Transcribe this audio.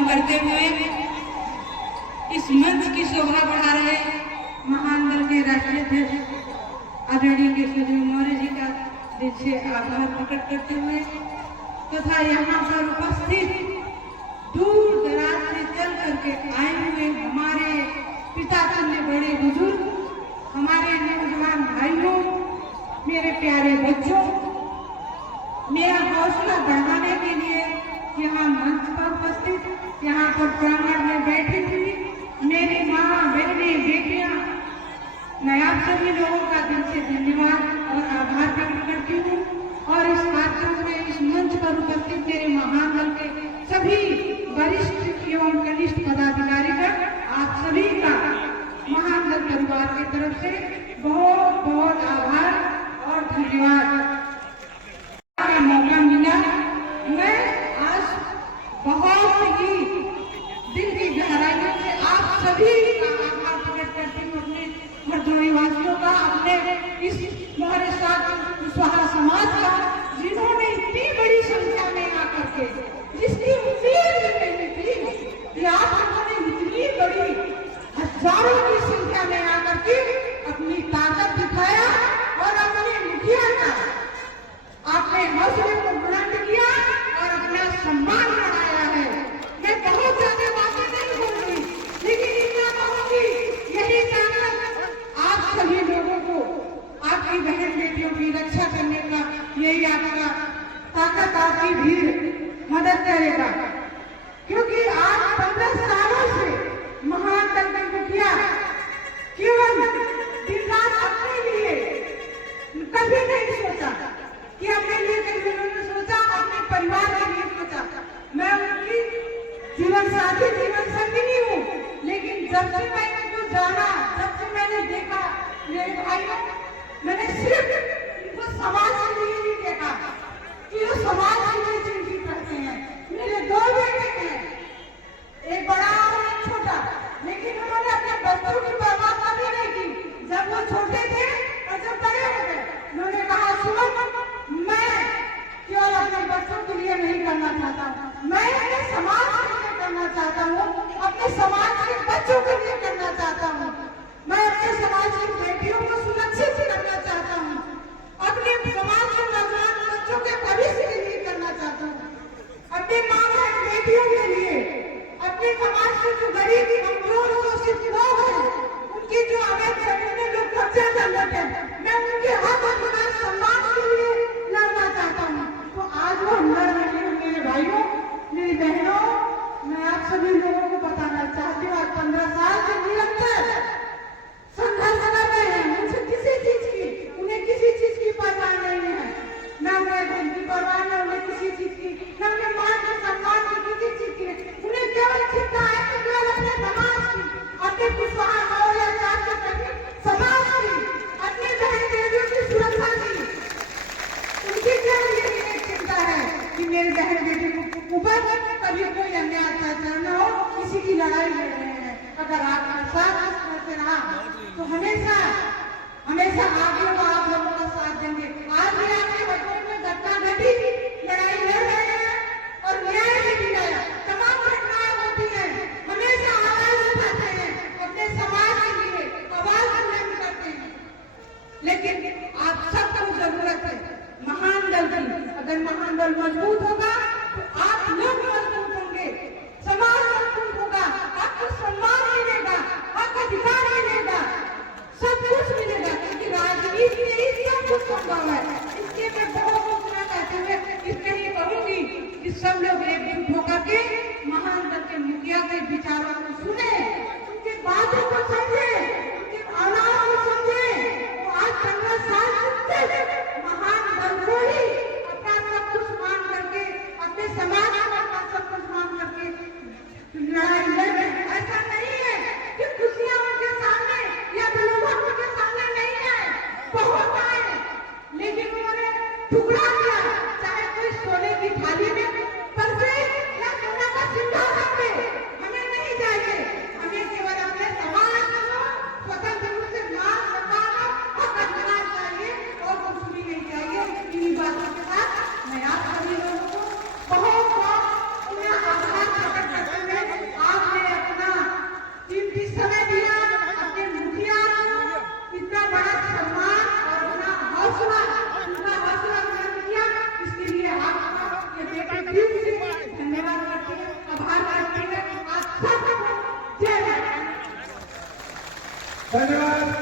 नमन करते हुए इस मंच की शोभा बढ़ा रहे महान दल के राष्ट्रीय अध्यक्ष आदरणीय केशवदेव मौर्य जी का दिल से आभार प्रकट करते हुए तथा यहाँ पर उपस्थित दूर दराज से चल करके आए हुए हमारे पिता तुल्य बड़े बुजुर्ग, हमारे नौजवान भाइयों, मेरे प्यारे बच्चों, मेरा हौसला बढ़ाने के लिए यहाँ मंच पर उपस्थित, यहाँ पर प्रांगण में बैठी हुई मेरी माँ, बहने, बेटियां, मैं आप सभी लोगों का दिल से धन्यवाद और आभार प्रकट करती हूँ। और इस कार्यक्रम में इस मंच पर उपस्थित मेरे महान दल के सभी वरिष्ठ एवं कनिष्ठ पदाधिकारीगण, आप सभी का महान दल परिवार की तरफ से बहुत बहुत आभार और धन्यवाद का मौका मिला। मैं आज बहुत ही दिल की गहराइयों से आप सभी का आभार प्रकट करती हूँ, अपने हरदोई वासियों का, अपने इस मौर्य कुशवाहा समाज का, जिन्होंने इतनी बड़ी संख्या में आकर के, जिसकी उम्मीद नहीं थी कि आज उन्होंने इतनी बड़ी हजारों की संख्या में आकर के अपनी ताकत दिखाया और अपने मुखिया का आपने हौसले को बुलंद किया और अपना सम्मान बढ़ाया है। मैं बहुत ज्यादा बातें नहीं बोलूंगी, लेकिन इतना कहूंगी, यही ताकत आप सभी लोगों को, आपकी बहन बेटियों की रक्षा करने का, यही आपका ताकत, आपकी भीड़ मदद करेगा। क्योंकि आज 15 सालों से महान दल के मुखिया केवल दिन रात अपने लिए कभी नहीं सोचा कि अपने लिए कभी उन्होंने सोचा, अपने परिवार के लिए सोचा। मैं उनकी जीवन साथी, जीवन संगिनी हूँ, लेकिन जब से मैंने उनको जाना, जब से मैंने देखा मेरे भाइयों, मैंने सिर्फ उनको समाज के लिए नहीं देखा कि वो समाज के लिए चिंतित रहते हैं। मेरे 2 बेटे हैं, एक बड़ा और एक छोटा, लेकिन उन्होंने अपने बच्चों की परवाह कभी नहीं की। जब वो छोटे थे और जब बड़े हो गए, उन्होंने कहा सुमन, मैं केवल अपने बच्चों के लिए नहीं करना चाहता हूँ, मैं अपने समाज के लिए करना चाहता हूँ, अपने समाज के बच्चों के लिए करना चाहता हूँ, मैं अपने समाज की बेटियों को सुरक्षित करना चाहता हूँ, अपने समाज के नौजवान बच्चों के भविष्य के लिए करना चाहता हूँ, अपने माँ बहन बेटियों के लिए, अपने समाज के जो गरीब कमजोर शोषित लोग हैं, उनकी जो अवैध जमीनें लोग कब्जा कर लेते हैं, मैं उनके हक और सम्मान के लिए लड़ना चाहता हूँ। तो आज वो लड़ रहे हैं मेरे भाइयों, मेरी बहनों, मैं आप सभी लोगों को बताना चाहती हूँ, आज 15 साल से निरंतर संघर्ष कर रहे हैं, मुझे किसी चीज की, उन्हें किसी चीज की परवाह नहीं है, न उन्हें धन की परवाह, न उन्हें किसी चीज की, न उन्हें मान के सम्मान की किसी चीज की, उन्हें केवल चिंता है कि केवल अपने समाज की, अपने कुशवाहा मौर्य समाज की, अपने बहन बेटियों की सुरक्षा की, उनकी केवल यही चिंता है कि मेरे बहन बेटी को ऊपर कभी कोई अन्याय अत्याचार न हो, किसी की लड़ाई लड़ रहे हैं। अगर आपका साथ करते रहा तो हमेशा हमेशा आगे आप लोगों का साथ देंगे। आज भी आपके बच्चों में घटना घटी, लड़ाई लड़ रहे हैं और न्याय भी दिलाया, तमाम घटनाएं होती हैं, हमेशा आवाज उठाते हैं, अपने समाज के लिए आवाज बुलंद करते हैं, लेकिन आप सबको जरूरत है महान दल की। अगर महान दल मजबूत होगा तो आप लोग मजबूत होंगे, समाज मजबूत होगा, आपको सम्मान मिलेगा, आपका अधिकार मिलेगा, सब कुछ मिलेगा, क्योंकि राजनीति में ही सब कुछ संभव है। इसके मैं बहुत घोषणा करते हुए इसके लिए कहूंगी कि सब लोग एकजुट होकर के महान दल के मुखिया के विचारों को सुने, उनकी बातों को समझे, उनकी भावनाओं को समझे। तो आज 15 साल से महान दल को ही अपना सब कुछ मान करके, अपने समाज का अपना सब कुछ मान करके लड़ाई लड़, ऐसा नहीं है कि खुशियां उनके सामने या प्रलोभन उनके सामने नहीं है, बहुत आए, लेकिन उन्होंने टुकड़ा किया, चाहे कोई सोने की थाली में परसे या सोना का सिंहासन पे, हमें नहीं चाहिए, हमें केवल अपने समाज को स्वतंत्र रूप से मान सम्मान और अधिकार चाहिए और कुछ भी नहीं चाहिए। इन्हीं बातों के साथ मैं आप सभी लोगों को बहुत बहुत आभार धन्यवाद।